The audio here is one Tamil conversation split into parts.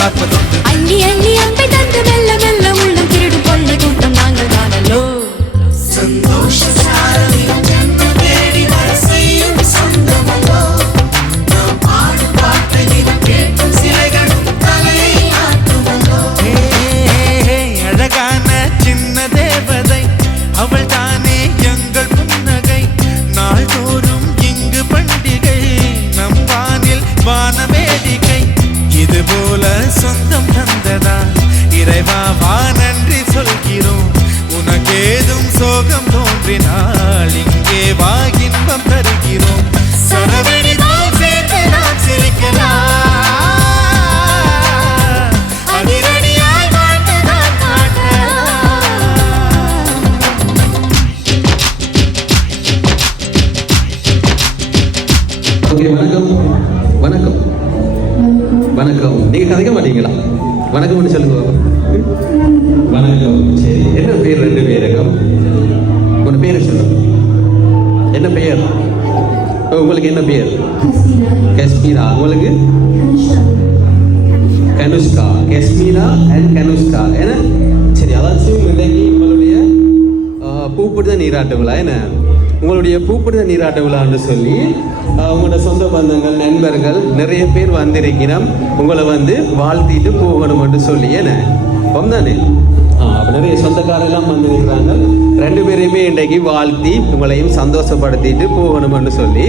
சொல்லி சொல்லி ஓகே வணக்கம். வணக்கம். வணக்கம். நீங்க கதைக்க மாட்டீங்களா? வணக்கம்னு சொல்லுங்க வணக்கம். சரி. என்ன பேர் ரெண்டு பேருக்கும்? உங்க பேர் சொல்லுங்க. என்ன பெயர்? ஓ, உங்களுக்கு என்ன பெயர்? காஷ்மீரா உங்களுக்கு? கனுஷ்கா. காஷ்மீரா அண்ட் கனுஷ்கா. என்ன? சரி அதாச்சும் இன்றைக்கு உங்களுடைய பூப்பிடுத நீராட்ட விழா. என்ன? உங்களுடைய பூப்பிடுத நீராட்ட விழான்னு சொல்லி உங்களோட சொந்த பந்தங்கள் நண்பர்கள் நிறைய பேர் வந்திருக்கிறோம். உங்களை வந்து வாழ்த்திட்டு போகணும் என்று சொல்லி என்ன? தானே நிறைய சொந்தக்காரெல்லாம் வந்திருக்கிறாங்க. ரெண்டு பேரையுமே இன்றைக்கு வாழ்த்தி உங்களையும் சந்தோஷப்படுத்திட்டு போகணும்னு சொல்லி.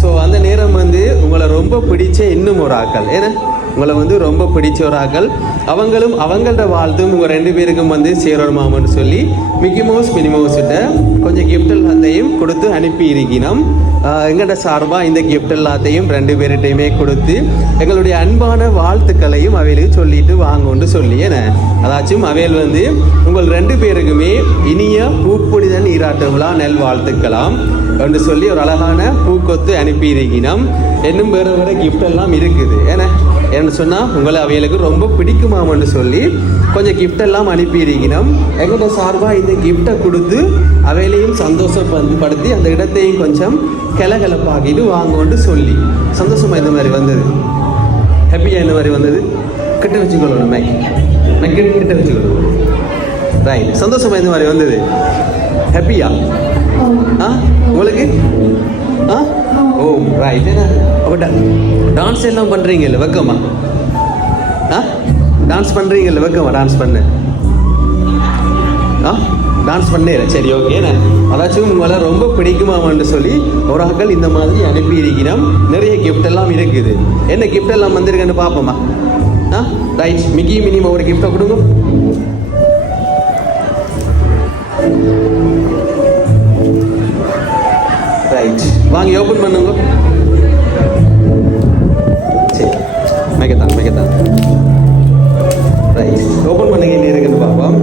ஸோ அந்த நேரம் வந்து உங்களை ரொம்ப பிடிச்ச இன்னும் ஒரு ஆக்கள் ஏன்னா உங்களை வந்து ரொம்ப பிடிச்ச ஒரு ஆக்கள் அவங்களும் அவங்கள்ட்ட வாழ்த்தும் உங்கள் ரெண்டு பேருக்கும் வந்து சேரணுமாமன்னு சொல்லி மிக்கி மவுஸ் மினி மவுஸ்கிட்ட கொஞ்சம் கிஃப்ட் எல்லாத்தையும் கொடுத்து அனுப்பி இருக்கிறோம் எங்கள்கிட்ட சார்பாக இந்த கிஃப்ட் எல்லாத்தையும் ரெண்டு பேர்கிட்டையுமே கொடுத்து எங்களுடைய அன்பான வாழ்த்துக்களையும் அவைகளுக்கு சொல்லிட்டு வாங்கன்னு சொல்லி என்ன? அதாச்சும் அவையில் வந்து உங்கள் ரெண்டு பேருக்குமே இனிய பூப்புனித பூப்புனித நீராட்டு விழா நெல் வாழ்த்துக்கலாம் என்று சொல்லி ஒரு அழகான பூக்கொத்து அனுப்பியிருக்கணும் இன்னும் வேறு வேறு கிஃப்ட் எல்லாம் இருக்குது. ஏன்னா என்ன சொன்னால் உங்களை அவைகளுக்கு ரொம்ப பிடிக்குமாமன்னு சொல்லி கொஞ்சம் gift எல்லாம் அனுப்பியிருக்கணும் எங்கள்கிட்ட சார்பாக இந்த கிஃப்டை கொடுத்து அவையிலையும் சந்தோஷப்படுத்தி அந்த இடத்தையும் கொஞ்சம் கிளகலப்பாக்கிட்டு வாங்கன்னு சொல்லி. சந்தோஷமா இந்த மாதிரி வந்தது. ஹாப்பியாக இந்த மாதிரி வந்தது? கிட்ட வச்சுக்கொள்ளணும் மைக் மைக் கிட்ட வச்சுக்கொள்ளணும். ரைட் சந்தோஷமா இந்த மாதிரி வந்தது? ஹாப்பியா ஆ? உங்களுக்கு? ஆ? ஓ ரைட் என்ன அப்போ டான்ஸ் எல்லாம் பண்ணுறீங்கல்ல வெக்கமா? ஆ? டான்ஸ் பண்ணுறீங்கல்ல வெக்கமா? டான்ஸ் பண்ணு. ஆ? டான்ஸ் பண்ணேன் சரி ஓகே அதாச்சும் உங்களை ரொம்ப பிடிக்குமான்னு சொல்லி ஒரு ஆக்கள் இந்த மாதிரி அனுப்பி இருக்கிறோம். நிறைய கிஃப்ட் எல்லாம் இருக்குது. என்ன கிஃப்ட் எல்லாம் வந்திருக்குன்னு பார்ப்போமா ஆ? ரைட் மிக்கி மினிமம் ஒரு கிஃப்டை கொடுங்க. ரைட் வாங்கி ஓப்பன் பண்ணுங்க. ரைட் ஓப்பன் பண்ணுங்க என்ன இருக்குன்னு பார்ப்போம்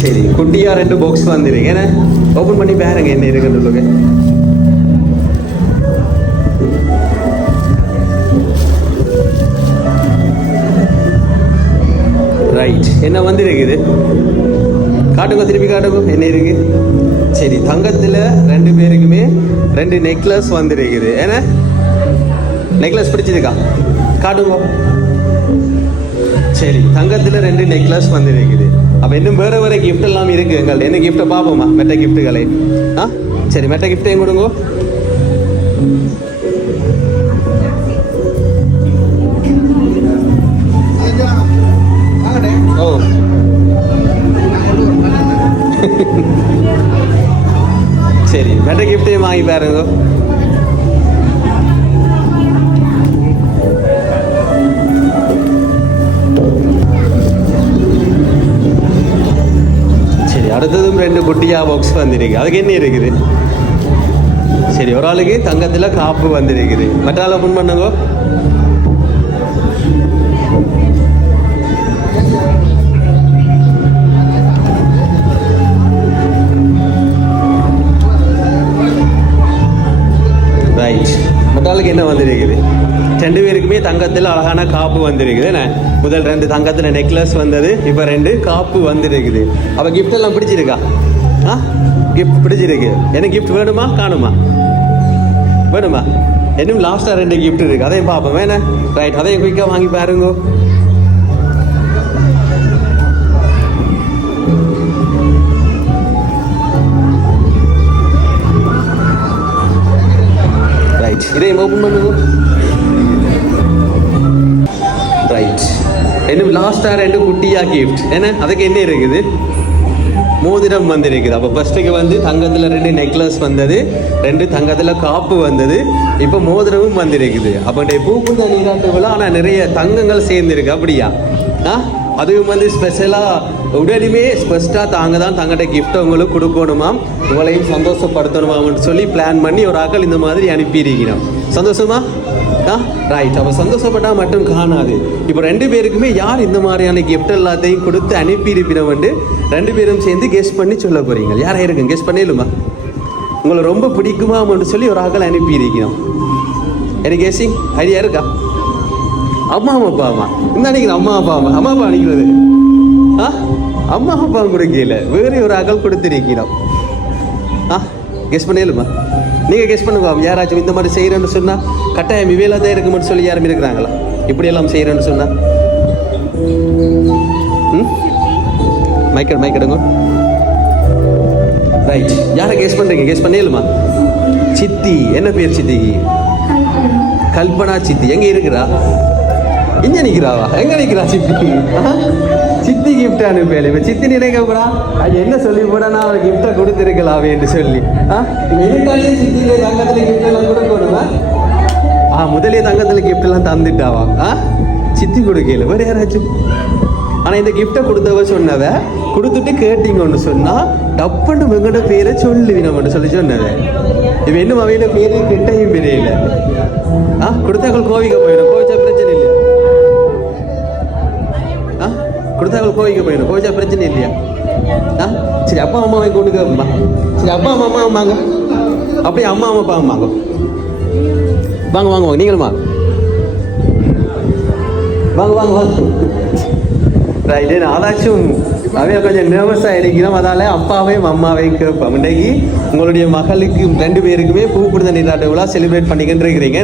சரி குட்டியா ரெண்டு பாக்ஸ் வந்துருங்க என்ன? ஓப்பன் பண்ணி பாருங்க என்ன இருக்குன்னு சொல்லுங்க. ரைட் என்ன வந்திருக்குது? காட்டுங்க திருப்பி காட்டுங்க. என்ன இருக்கு? சரி தங்கத்தில் ரெண்டு பேருக்குமே ரெண்டு நெக்லஸ் வந்திருக்குது. ஏன்னா நெக்லஸ் பிடிச்சிருக்கா காட்டுங்க. சரி தங்கத்தில் ரெண்டு நெக்லஸ் வந்திருக்குது. அப்போ இன்னும் வேற வேற கிஃப்ட் எல்லாம் இருக்கு எங்கள் என்ன கிஃப்ட்டை பார்ப்போமா மெட்ட கிஃப்ட்டுகளை ஆ? சரி மெட்ட கிஃப்ட்டையும் கொடுங்க? சரி மெட்ட கிஃப்ட்டையும் வாங்கி பாருங்க சரி அடுத்ததும் ரெண்டு குட்டியாக பாக்ஸ் வந்திருக்கு. அதுக்கு என்ன இருக்குது? சரி ஒரு ஆளுக்கு தங்கத்தில் காப்பு வந்திருக்குது. மற்ற ஆளை ஃபோன் பண்ணுங்க? மற்றாளுக்கு என்ன வந்திருக்குது? ரெண்டு பேருக்குமே தங்கத்தில் அழகான காப்பு வந்திருக்குது என்ன? முதல் ரெண்டு தங்கத்தில் நெக்லஸ் வந்தது இப்போ ரெண்டு காப்பு வந்திருக்குது. அப்போ கிஃப்ட் எல்லாம் பிடிச்சிருக்கா? ஆ? கிஃப்ட் பிடிச்சிருக்கு. எனக்கு கிஃப்ட் வேணுமா? காணுமா? வேணுமா? இன்னும் லாஸ்ட்டாக ரெண்டு கிஃப்ட் இருக்கு. அதையும் பார்ப்போம் வேணா ரைட் அதையும் குயிக்காக வாங்கி பாருங்க. இதையும் ஓப்பன் பண்ணுங்க ரைட் இன்னும் லாஸ்ட்டாக ரெண்டு குட்டியா கிஃப்ட் என்ன அதுக்கு என்ன இருக்குது மோதிரம் வந்திருக்குது. அப்போ ஃபர்ஸ்ட்டுக்கு வந்து தங்கத்தில் ரெண்டு நெக்லஸ் வந்தது. ரெண்டு தங்கத்தில் காப்பு வந்தது. இப்போ மோதிரமும் வந்திருக்குது. அப்போ பூக்குந்த நீராட்டு விழா ஆனால் நிறைய தங்கங்கள் சேர்ந்துருக்கு. அப்படியா? ஆ? அதுவும் வந்து ஸ்பெஷலாக உடலுமே ஸ்பெஸ்ட்டாக தாங்க தான் தங்கிட்ட கிஃப்ட் உங்களுக்கு கொடுக்கணுமாம். உங்களையும் சந்தோஷப்படுத்தணுமாம்னு சொல்லி பிளான் பண்ணி ஒரு ஆக்கள் இந்த மாதிரி அனுப்பியிருக்கிறோம் சந்தோஷமா? ஆ? ரைட் அப்போ சந்தோஷப்பட்டால் மட்டும் காணாது. இப்போ ரெண்டு பேருக்குமே யார் இந்த மாதிரியான கிஃப்ட் எல்லாத்தையும் கொடுத்து அனுப்பியிருப்பினவண்டு ரெண்டு பேரும் சேர்ந்து கெஸ் பண்ணி சொல்ல போகிறீங்க யாரா இருக்கும் கெஸ் பண்ணிடலுமா உங்களை ரொம்ப பிடிக்குமான்னு சொல்லி ஒரு ஆக்கள் அனுப்பியிருக்கிறோம் எனக்கு கெஸிங் ஐடியா இருக்கா? அம்மா அப்பா அம்மா என்ன நினைக்கிறேன் அம்மா அப்பா அம்மா? அம்மா அப்பா நினைக்கிறது அம்மா அப்பா கொடுக்கல. வேறு ஒரு அகல் கொடுத்திருக்கிறோம். ஆ கெஸ் பண்ணிடலுமா? நீங்கள் கெஸ் பண்ணுங்க யாராச்சும் இந்த மாதிரி செய்கிறேன்னு சொன்னால் கட்டாயம் இவையில தான் இருக்குமென்னு சொல்லி யாரும் இருக்கிறாங்களா? இப்படி எல்லாம் செய்கிறேன்னு சொன்னால் ம் மைக்கெடு மைக்கெடுங்க ரைட் யாரை கெஸ் பண்ணுறீங்க கெஸ் பண்ணிடலுமா? சித்தி. என்ன பேர் சித்திக்கு கல்பனா சித்தி. எங்கே இருக்கிறா? இங்கே நிற்கிறாவா எங்கே நிற்கிறா சித்தி? சித்தி கிஃப்ட் அனுப்பல இப்போ சித்தி நினைக்க போறா? அது என்ன சொல்லி கூட நான் அவர் கிஃப்டை கொடுத்துருக்கலாமே என்று சொல்லி. ஆ? எதுக்காலே சித்தியிலே தங்கத்தில் கிஃப்ட் எல்லாம் கொடுக்கணுமா? ஆ முதலே தங்கத்தில் கிஃப்ட் எல்லாம் தந்துட்டாவா? ஆ? சித்தி கொடுக்கல. வேறு யாராச்சும்? ஆனால் இந்த கிஃப்டை கொடுத்தவ சொன்னவ கொடுத்துட்டு கேட்டீங்கன்னு சொன்னால் டப்புன்னு உங்களோட பேரை சொல்லுவீங்க சொல்லி சொன்னவ. இவன் இன்னும் அவையில பேரு கிட்டையும் பெரியல ஆ கொடுத்தாக்கள் கோவிக்க போயிடும். அவள் கோவிக்க போயிடும் கோவிச்சா பிரச்சனை இல்லையா? ஆ? சரி அப்பா அம்மா வாங்கி கொண்டு அம்மா. சரி அப்பா அம்மா அம்மா அம்மாங்க அப்படியே அம்மா அம்மா அப்பா அம்மாங்க வாங்க வாங்க வாங்க நீங்களும் வாங்க வாங்க வாங்க. வாங்க ரைட்டு நாளாச்சும் அவைய கொஞ்சம் நர்வஸாக இருக்கிறோம். அதால் அப்பாவையும் அம்மாவையும் கேட்போம். இன்றைக்கு உங்களுடைய மகளுக்கு ரெண்டு பேருக்குமே பூப்பிடுத நீராட்ட விழா செலிப்ரேட் பண்ணிக்கிட்டு இருக்கிறீங்க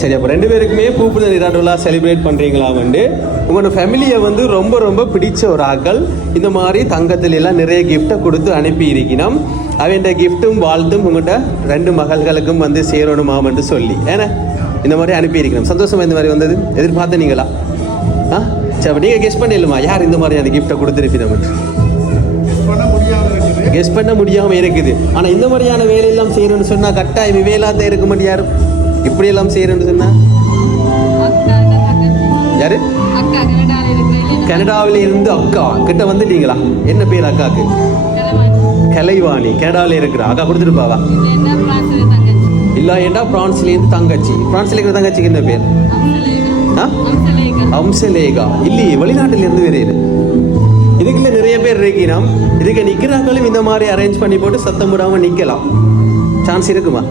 சரி அப்போ ரெண்டு பேருக்குமே பூப்பிடுத நீராட்ட விழா செலிப்ரேட் பண்ணுறீங்களா வந்து உங்களோட ஃபேமிலியை வந்து ரொம்ப ரொம்ப பிடிச்ச ஒரு ஆக்கள் இந்த மாதிரி தங்கத்துல எல்லாம் நிறைய கிஃப்ட்டை கொடுத்து அனுப்பி இருக்கணும் அவன் கிஃப்ட்டும் வாழ்த்தும் உங்கள்கிட்ட ரெண்டு மகள்களுக்கும் வந்து சேரணுமாம் சொல்லி. ஏன்னா இந்த மாதிரி அனுப்பி இருக்கணும் சந்தோஷமா இந்த மாதிரி வந்தது? எதிர்பார்த்தனீங்களா ஆ? சரி அப்ப நீங்க கெஸ் பண்ணிடலாமா? யார் இந்த மாதிரி அந்த கிஃப்ட்டை கொடுத்துருக்கு நமக்கு? கெஸ் பண்ண முடியாம இருக்குது. ஆனா இந்த மாதிரியான வேலையெல்லாம் செய்யணும்னு சொன்னா கட்டாயம் வேலாத்த இருக்க மாட்டேன் யாரும் இப்படி எல்லாம் செய்யணும்னு சொன்னா? யாரு? கனடாவில இருந்து அக்கா கிட்ட வந்துட்டீங்களா? என்ன பேர் அக்காக்கு? கலைவாணி. கனடாவில இருக்கிற அக்கா கொடுத்துருப்பாவா இல்ல ஏண்டா பிரான்ஸ்ல இருந்து தங்கச்சி. பிரான்ஸ்ல இருக்கிற தங்கச்சிக்கு என்ன பேர்? அம்சலேகா. இல்லையே வெளிநாட்டில இருந்து வேறு இதுக்குள்ள நிறைய பேர் இருக்கணும் இதுக்கு நிக்கிறாங்களும் இந்த மாதிரி அரேஞ்ச் பண்ணி போட்டு சத்தம் போடாம நிக்கலாம். சான்ஸ் இருக்குமா?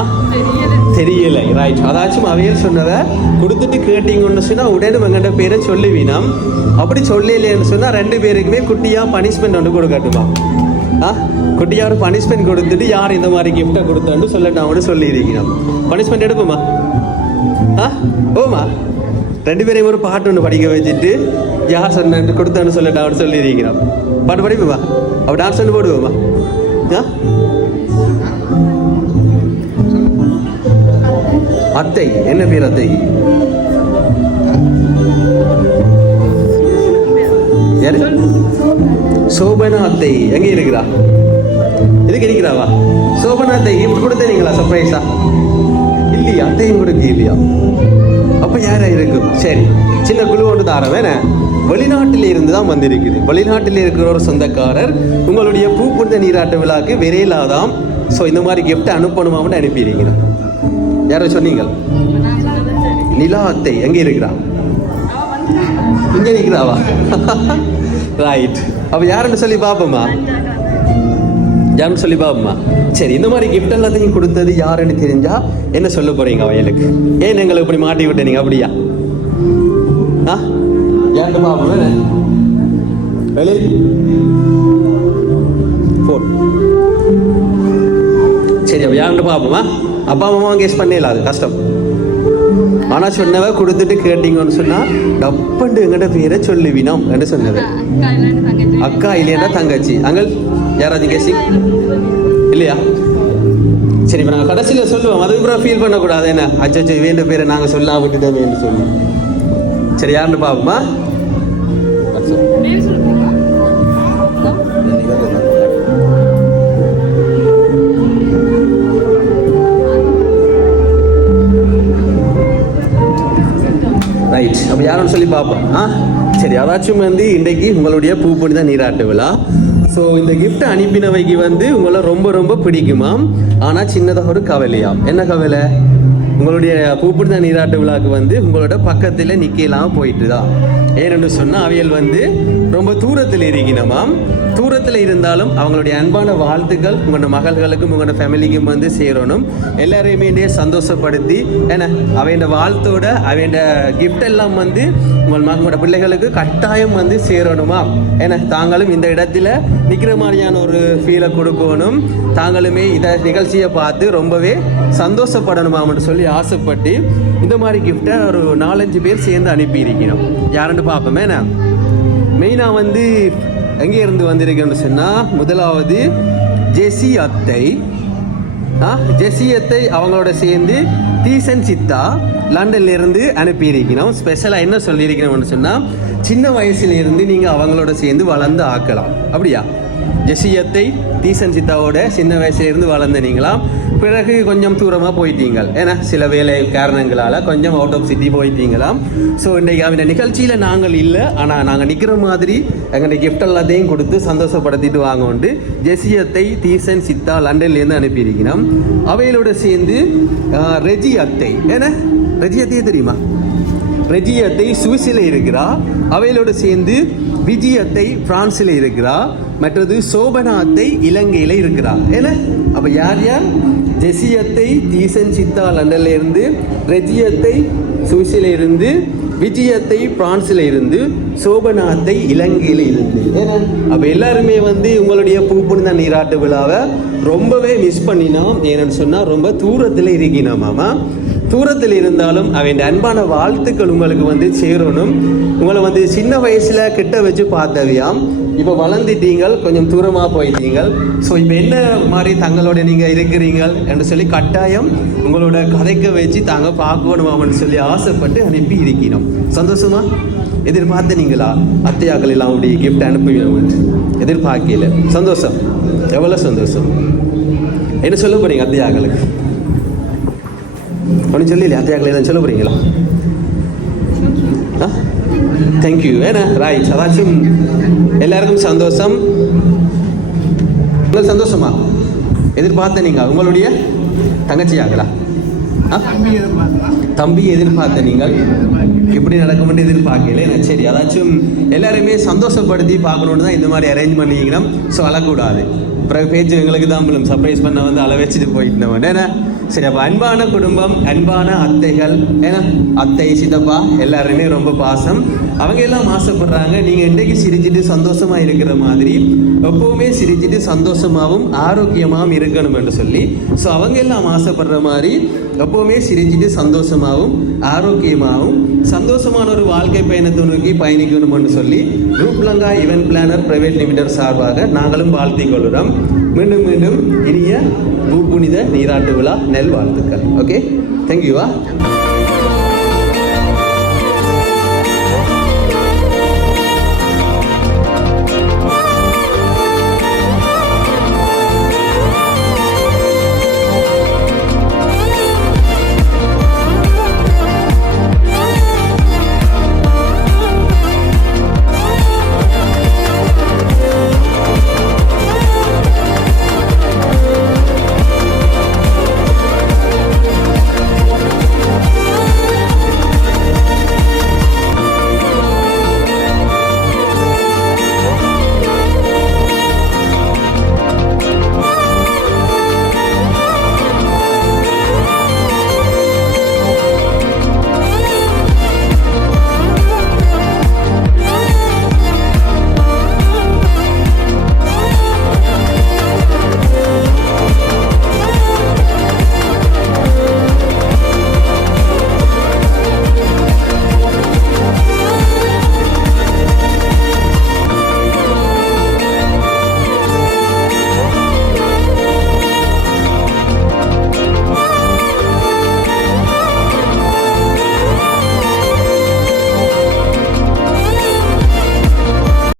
ஆ? தெரியலை. ரைட் அதாச்சும் அவையர் சொன்னதை கொடுத்துட்டு கேட்டீங்கன்னு சொன்னால் உடனே வெங்கட பேரை சொல்லுவீனாம் அப்படி சொல்லலைன்னு சொன்னால் ரெண்டு பேருக்குமே குட்டியாக பனிஷ்மெண்ட் ஒன்று கொடுக்கட்டுமா ஆ? குட்டியாக ஒரு பனிஷ்மெண்ட் கொடுத்துட்டு யார் இந்த மாதிரி கிஃப்டை கொடுத்தான்னு சொல்லட்டாம்னு சொல்லியிருக்கணும் பனிஷ்மெண்ட் எடுப்போமா? ஆ? ஓமா ரெண்டு பேரையும் ஒரு பாட்டு ஒன்று படிக்க வச்சுட்டு யார் சொன்ன கொடுத்தான்னு சொல்லட்டா அவனு சொல்லியிருக்கிறான் பாட்டு படிப்போமா? அப்போ டான்ஸ் ஒன்று போடுவோமா? ஆ? அத்தை என்ன பேர் அத்தை? யாரு? சோபனா அத்தை எங்க இருக்கிறா? எதுக்கு இருக்கிறாவா சோபனா அத்தை கிஃப்ட் கொடுத்தீங்களா சர்ப்ரைஸா இல்லையா அத்தையும் கொடுக்க இல்லையா? அப்ப யாரா இருக்கும் சரி சின்ன குழு ஒன்று தாரம் வேணே வெளிநாட்டில் இருந்து தான் வந்திருக்குது. வெளிநாட்டில் இருக்கிற ஒரு சொந்தக்காரர். உங்களுடைய பூப்புண்ட நீராட்ட விழாக்கு விரையிலாதாம் ஸோ இந்த மாதிரி கிஃப்ட் அனுப்பணுமான்னு அனுப்பியிருக்கிறோம் யாரோ சொன்னீங்க? நிலா அத்தை எங்க இருக்கிறா இங்க நிற்கிறாவா ரைட் அப்ப யாருன்னு சொல்லி பார்ப்போமா? யாருன்னு சொல்லி பார்ப்போமா? சரி இந்த மாதிரி கிஃப்ட் எல்லாத்தையும் கொடுத்தது யாருன்னு தெரிஞ்சா என்ன சொல்ல போறீங்க வயலுக்கு? ஏன் எங்களை இப்படி மாட்டி விட்டீங்க? அப்படியா? ஆ? யாருன்னு பார்ப்போம்? வெளி ஃபோன் சரி அப்போ யாருன்னு பார்ப்போமா? அப்பா அம்மா கேஸ் பண்ணிடலாம் அது கஷ்டம். ஆனால் சொன்னவ கொடுத்துட்டு கேட்டீங்கன்னு சொன்னால் டப்பண்டு எங்கிட்ட பேரை சொல்லுவினோம் என்று சொன்னது. அக்கா தங்கச்சி இல்லையா தங்கச்சி? அங்கள் யாராவது கேசி இல்லையா? சரி இப்போ நாங்கள் கடைசியில் சொல்லுவோம். அதுக்கப்புறம் ஃபீல் பண்ணக்கூடாது. என்ன? அச்சோ வேண்ட பேரை நாங்கள் சொல்ல விட்டுட்டோமேன்னு சொல்லி சரி யாருன்னு பார்ப்போமா ரைட் அப்போ யாருன்னு சொல்லி பார்ப்போம்? ஆ? சரி அதாச்சும் வந்து இன்றைக்கு உங்களுடைய பூ தான் நீராட்டு விழா. ஸோ இந்த கிஃப்ட் அனுப்பினவைக்கு வந்து உங்களை ரொம்ப ரொம்ப பிடிக்குமாம். ஆனால் சின்னதாக ஒரு கவலையாம். என்ன கவலை? உங்களுடைய பூப்பிடுத நீராட்டு விழாக்கு வந்து உங்களோட பக்கத்தில் நிற்கலாம் போயிட்டு தான் ஏனென்று சொன்னால் அவியல் வந்து ரொம்ப தூரத்தில் இருக்கணுமாம் தூரத்தில் இருந்தாலும் அவங்களுடைய அன்பான வாழ்த்துக்கள் உங்களோட மகள்களுக்கும் உங்களோட ஃபேமிலிக்கும் வந்து சேரணும். எல்லாரையுமே சந்தோஷப்படுத்தி ஏன்னா அவையோட வாழ்த்தோட அவையோட கிஃப்ட் எல்லாம் வந்து உங்கள் மகளோட பிள்ளைகளுக்கு கட்டாயம் வந்து சேரணுமா ஏன்னா தாங்களும் இந்த இடத்துல நிற்கிற மாதிரியான ஒரு ஃபீலை கொடுக்கணும். தாங்களுமே இதை நிகழ்ச்சியை பார்த்து ரொம்பவே சந்தோஷப்படணுமாம்னு சொல்லி ஆசைப்பட்டு இந்த மாதிரி கிஃப்டை ஒரு நாலஞ்சு பேர் சேர்ந்து அனுப்பியிருக்கணும் யாருன்னு பார்ப்போமே நான் மெயினாக வந்து எங்கேருந்து வந்திருக்கேன்னு சொன்னால் முதலாவது ஜெசி அத்தை. ஆ ஜெசியத்தை அவங்களோட சேர்ந்து தீசன் சித்தா லண்டன்ல இருந்து அனுப்பியிருக்கணும் ஸ்பெஷலாக என்ன சொல்லியிருக்கணும்னு சொன்னால் சின்ன வயசுல இருந்து நீங்கள் அவங்களோட சேர்ந்து வளர்ந்து ஆக்கலாம். அப்படியா? ஜெசியத்தை தீசன் சித்தாவோட சின்ன வயசுல இருந்து நீங்களாம் பிறகு கொஞ்சம் தூரமாக போயிட்டீங்க ஏன்னா சில வேலை காரணங்களால் கொஞ்சம் அவுட் ஆஃப் சிட்டி போயிட்டீங்களாம். ஸோ இன்றைக்கு அவன் நிகழ்ச்சியில் நாங்கள் இல்லை. ஆனால் நாங்கள் நிற்கிற மாதிரி எங்களுடைய கிஃப்ட் எல்லாத்தையும் கொடுத்து சந்தோஷப்படுத்திட்டு வாங்கோண்டு ஜெசியத்தை தீசன் சித்தா லண்டன்லேருந்து அனுப்பியிருக்கிறோம். அவைகளோடு சேர்ந்து ரெஜி அத்தை ஏன்னா ரெஜி அத்தையே தெரியுமா? ரெஜி அத்தை சுவிஸில் இருக்கிறா. அவைகளோடு சேர்ந்து விஜயத்தை பிரான்சில் இருக்கிறா. மற்றது சோபனாத்தை இலங்கையில் இருக்கிறா. ஏன்னா அப்போ யார் யார்? ஜெசியத்தை தீசன் சித்தா லண்டன்ல இருந்து ரெஜியத்தை சுவிஸில் இருந்து விஜயத்தை பிரான்சில் இருந்து சோபநாத்தை இலங்கையில் இருந்து அப்போ எல்லாருமே வந்து உங்களுடைய பூப்புனித நீராட்டு விழாவை ரொம்பவே மிஸ் பண்ணினோம். ஏன்னு சொன்னால் ரொம்ப தூரத்தில் இருக்கீனோமாமா தூரத்தில் இருந்தாலும் அவன் அன்பான வாழ்த்துக்கள் உங்களுக்கு வந்து சேரணும். உங்களை வந்து சின்ன வயசுல கிட்ட வச்சு பார்த்தவையாம். இப்போ வளர்ந்துட்டீங்கள் கொஞ்சம் தூரமாக போயிட்டீங்கள். ஸோ இப்போ என்ன மாதிரி தங்களோட நீங்கள் இருக்கிறீங்க என்று சொல்லி கட்டாயம் உங்களோட கதைக்க வச்சு தாங்க பார்க்கணுமாமன்னு சொல்லி ஆசைப்பட்டு அனுப்பி இருக்கணும் சந்தோஷமா? எதிர்பார்த்தனீங்களா அத்தையாக்கள் எல்லாம் அப்படி கிஃப்ட் அனுப்புவீங்க எதிர்பார்க்கல. சந்தோஷம். எவ்வளோ சந்தோஷம்? என்ன சொல்ல போறீங்க அத்தையாக்களுக்கு? ஒன்றும் சொல்லல அத்தையாக்கள் எதாவது சொல்ல போறீங்களா? தேங்க்யூ ஏன்னா ரைட் அதாச்சும் எல்லாருக்கும் சந்தோஷம். உங்களுக்கு சந்தோஷமா? எதிர்பார்த்த நீங்க உங்களுடைய தங்கச்சியாங்களா? ஆ? தம்பி எதிர்பார்த்த நீங்கள். எப்படி நடக்கும்னு எதிர்பார்க்கல நான் சரி அதாச்சும் எல்லாருமே சந்தோஷப்படுத்தி பார்க்கணுன்னு தான் இந்த மாதிரி அரேஞ்ச் பண்ணிக்கணும் ஸோ அழக்கூடாது. பிறகு பேச்சு எங்களுக்கு தான் சர்ப்ரைஸ் பண்ண வந்து அள வச்சுட்டு போயிட்டு ஏன்னா சரி அப்போ அன்பான குடும்பம் அன்பான அத்தைகள் ஏன்னா அத்தை சித்தப்பா எல்லாருமே ரொம்ப பாசம். அவங்க எல்லாம் ஆசைப்படுறாங்க நீங்க இன்றைக்கு சிரிச்சுட்டு சந்தோஷமா இருக்கிற மாதிரி எப்பவுமே சிரிச்சிட்டு சந்தோஷமாவும் ஆரோக்கியமாவும் இருக்கணும் என்று சொல்லி ஸோ அவங்க எல்லாம் ஆசைப்படுற மாதிரி எப்பவுமே சிரிச்சிட்டு சந்தோஷமாவும் ஆரோக்கியமாகவும் சந்தோஷமான ஒரு வாழ்க்கை பயணத்தை நோக்கி பயணிக்கணும்னு சொல்லி ரூப்லங்கா இவன் பிளானர் பிரைவேட் லிமிடெட் சார்பாக நாங்களும் வாழ்த்திக் கொள்கிறோம். மீண்டும் மீண்டும் இனிய பூப்புனித நீராட்டு விழா நெல் வாழ்த்துக்கள். ஓகே தேங்க்யூவா